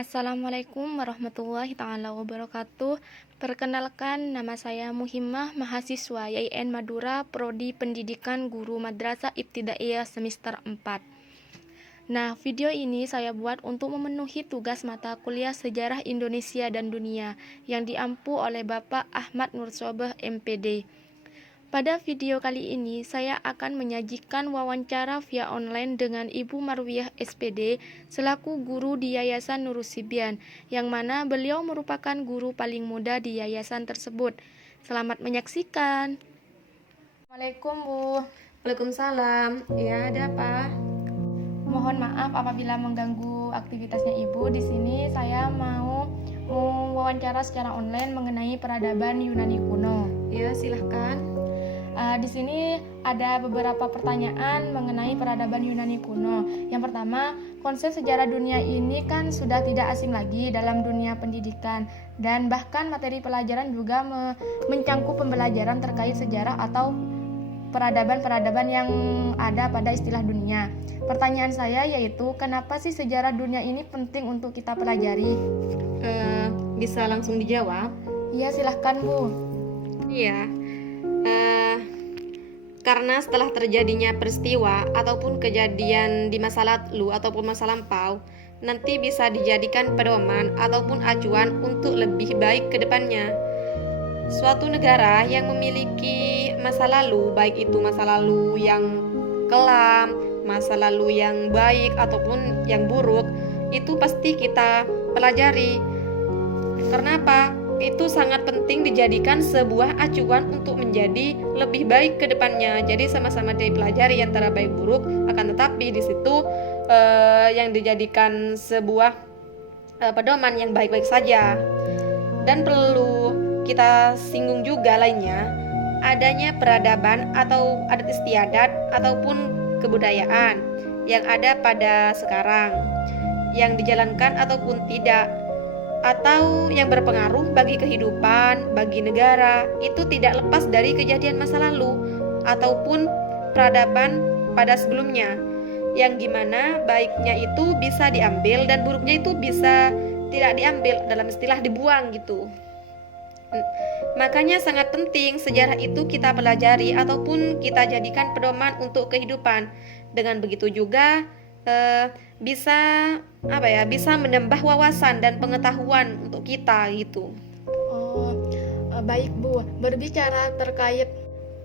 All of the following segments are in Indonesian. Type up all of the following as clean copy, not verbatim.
Assalamualaikum warahmatullahi taala wabarakatuh. Perkenalkan, nama saya Muhimmah, mahasiswa YIN Madura, Prodi Pendidikan Guru Madrasah Ibtidaiyah semester 4. Nah, video ini saya buat untuk memenuhi tugas mata kuliah Sejarah Indonesia dan Dunia yang diampu oleh Bapak Ahmad Nursobeh MPD. Pada video kali ini, saya akan menyajikan wawancara via online dengan Ibu Marwiyah SPD selaku guru di Yayasan Nurus Sibyan, yang mana beliau merupakan guru paling muda di yayasan tersebut. Selamat menyaksikan. Assalamualaikum, Bu. Waalaikumsalam. Ya, ada apa? Mohon maaf apabila mengganggu aktivitasnya Ibu. Di sini saya mau wawancara secara online mengenai peradaban Yunani kuno. Ya, silahkan. Di sini ada beberapa pertanyaan mengenai peradaban Yunani kuno. Yang pertama, konsep sejarah dunia ini kan sudah tidak asing lagi dalam dunia pendidikan, dan bahkan materi pelajaran juga mencangkup pembelajaran terkait sejarah atau peradaban-peradaban yang ada pada istilah dunia. Pertanyaan saya yaitu, kenapa sih sejarah dunia ini penting untuk kita pelajari? Bisa langsung dijawab? Iya, silahkan, Bu. Iya. Karena setelah terjadinya peristiwa ataupun kejadian di masa lalu ataupun masa lampau, nanti bisa dijadikan pedoman ataupun acuan untuk lebih baik ke depannya. Suatu negara yang memiliki masa lalu, baik itu masa lalu yang kelam, masa lalu yang baik ataupun yang buruk, itu pasti kita pelajari. Karena apa? Itu sangat penting dijadikan sebuah acuan untuk menjadi lebih baik ke depannya. Jadi sama-sama dipelajari antara baik buruk, akan tetapi di situ yang dijadikan sebuah pedoman yang baik-baik saja. Dan perlu kita singgung juga lainnya, adanya peradaban atau adat istiadat ataupun kebudayaan yang ada pada sekarang, yang dijalankan ataupun tidak, atau yang berpengaruh bagi kehidupan, bagi negara, itu tidak lepas dari kejadian masa lalu ataupun peradaban pada sebelumnya, yang gimana baiknya itu bisa diambil dan buruknya itu bisa tidak diambil, dalam istilah dibuang gitu. Makanya sangat penting sejarah itu kita pelajari ataupun kita jadikan pedoman untuk kehidupan. Dengan begitu juga bisa menambah wawasan dan pengetahuan untuk kita gitu. Baik, Bu. Berbicara terkait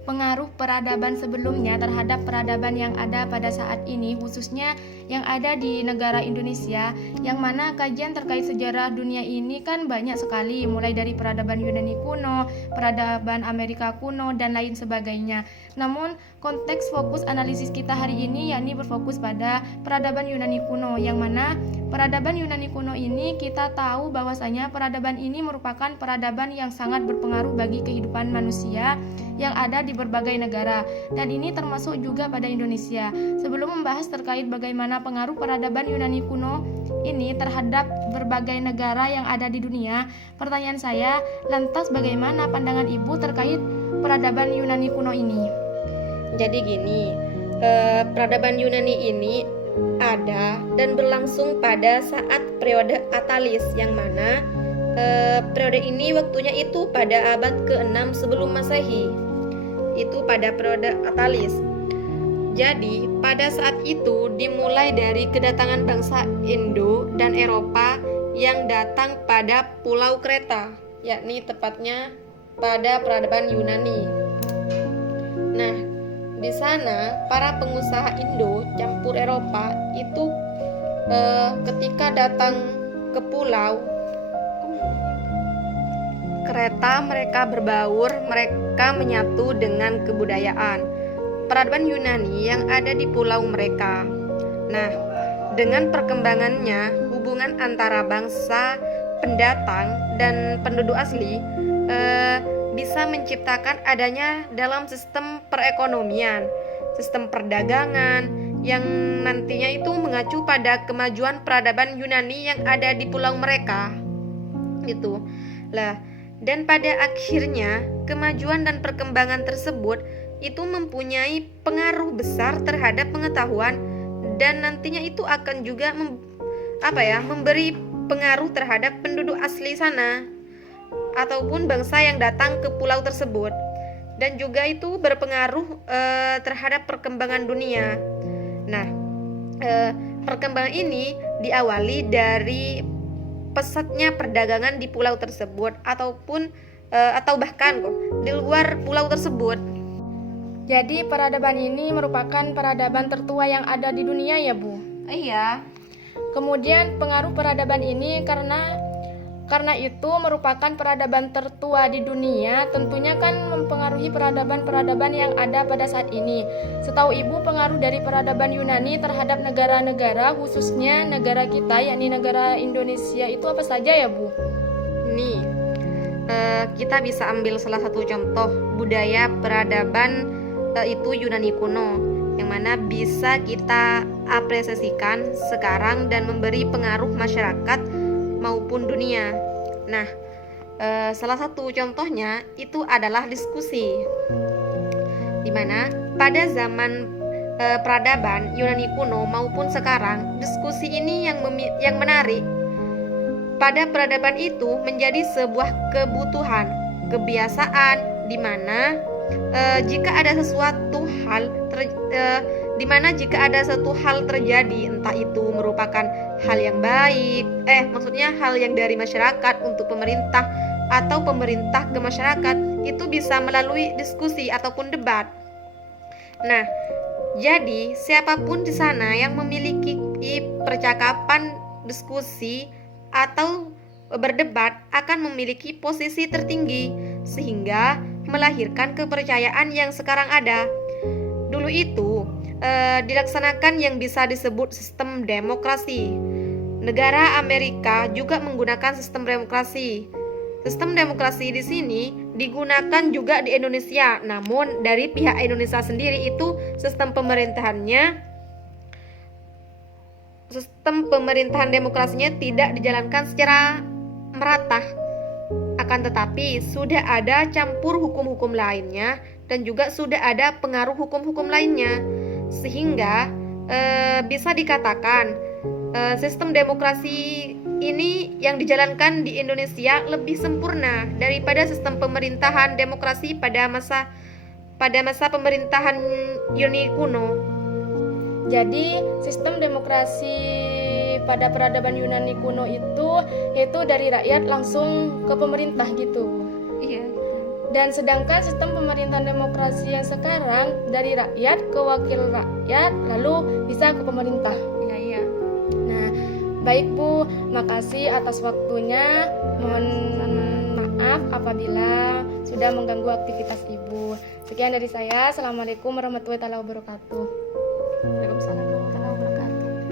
pengaruh peradaban sebelumnya terhadap peradaban yang ada pada saat ini, khususnya yang ada di negara Indonesia, yang mana kajian terkait sejarah dunia ini kan banyak sekali, mulai dari peradaban Yunani kuno, peradaban Amerika kuno, dan lain sebagainya. Namun konteks fokus analisis kita hari ini yakni berfokus pada peradaban Yunani kuno, yang mana peradaban Yunani kuno ini kita tahu bahwasanya peradaban ini merupakan peradaban yang sangat berpengaruh bagi kehidupan manusia yang ada di berbagai negara, dan ini termasuk juga pada Indonesia. Sebelum membahas terkait bagaimana pengaruh peradaban Yunani kuno ini terhadap berbagai negara yang ada di dunia, pertanyaan saya, lantas bagaimana pandangan Ibu terkait peradaban Yunani kuno ini? Jadi gini, peradaban Yunani ini ada dan berlangsung pada saat periode Atalis, yang mana periode ini waktunya itu pada abad ke-6 sebelum Masehi. Itu pada periode Atalis. Jadi pada saat itu dimulai dari kedatangan bangsa Indo dan Eropa yang datang pada Pulau Kreta, yakni tepatnya pada peradaban Yunani. Nah, di sana para pengusaha Indo campur Eropa itu ketika datang ke pulau Kreta, mereka berbaur, mereka menyatu dengan kebudayaan peradaban Yunani yang ada di pulau mereka. Nah, dengan perkembangannya, hubungan antara bangsa pendatang dan penduduk asli bisa menciptakan adanya dalam sistem perekonomian, sistem perdagangan yang nantinya itu mengacu pada kemajuan peradaban Yunani yang ada di pulau mereka. Gitu. Lah, dan pada akhirnya kemajuan dan perkembangan tersebut itu mempunyai pengaruh besar terhadap pengetahuan, dan nantinya itu akan juga memberi pengaruh terhadap penduduk asli sana ataupun bangsa yang datang ke pulau tersebut, dan juga itu berpengaruh terhadap perkembangan dunia. Nah, perkembangan ini diawali dari pesatnya perdagangan di pulau tersebut ataupun atau bahkan di luar pulau tersebut. Jadi peradaban ini merupakan peradaban tertua yang ada di dunia ya Bu? Iya. Kemudian pengaruh peradaban ini karena itu merupakan peradaban tertua di dunia, tentunya kan mempengaruhi peradaban-peradaban yang ada pada saat ini. Setahu Ibu, pengaruh dari peradaban Yunani terhadap negara-negara, khususnya negara kita, yakni negara Indonesia, itu apa saja ya Bu? Nih, kita bisa ambil salah satu contoh budaya peradaban itu Yunani kuno, yang mana bisa kita apresiasikan sekarang dan memberi pengaruh masyarakat maupun dunia. Nah, salah satu contohnya itu adalah diskusi, di mana pada zaman peradaban Yunani kuno maupun sekarang, diskusi ini yang menarik. Pada peradaban itu menjadi sebuah kebutuhan, kebiasaan, di mana jika ada sesuatu hal jika ada satu hal terjadi, entah itu merupakan hal yang baik, maksudnya hal yang dari masyarakat untuk pemerintah atau pemerintah ke masyarakat, itu bisa melalui diskusi ataupun debat. Nah, jadi siapapun di sana yang memiliki percakapan, diskusi atau berdebat akan memiliki posisi tertinggi, sehingga melahirkan kepercayaan yang sekarang ada. Dulu itu dilaksanakan yang bisa disebut sistem demokrasi. Negara Amerika juga menggunakan sistem demokrasi. Sistem demokrasi di sini digunakan juga di Indonesia, namun dari pihak Indonesia sendiri itu sistem pemerintahan demokrasinya tidak dijalankan secara merata. Akan tetapi sudah ada campur hukum-hukum lainnya dan juga sudah ada pengaruh hukum-hukum lainnya, sehingga bisa dikatakan sistem demokrasi ini yang dijalankan di Indonesia lebih sempurna daripada sistem pemerintahan demokrasi pada masa pemerintahan Yunani kuno. Jadi sistem demokrasi pada peradaban Yunani kuno itu dari rakyat langsung ke pemerintah gitu. Iya. Dan sedangkan sistem pemerintahan demokrasi yang sekarang dari rakyat ke wakil rakyat lalu bisa ke pemerintah. Iya. Nah, baik Bu, makasih atas waktunya. Mohon maaf apabila sudah mengganggu aktivitas Ibu. Sekian dari saya. Assalamualaikum warahmatullahi wabarakatuh. Waalaikumsalam.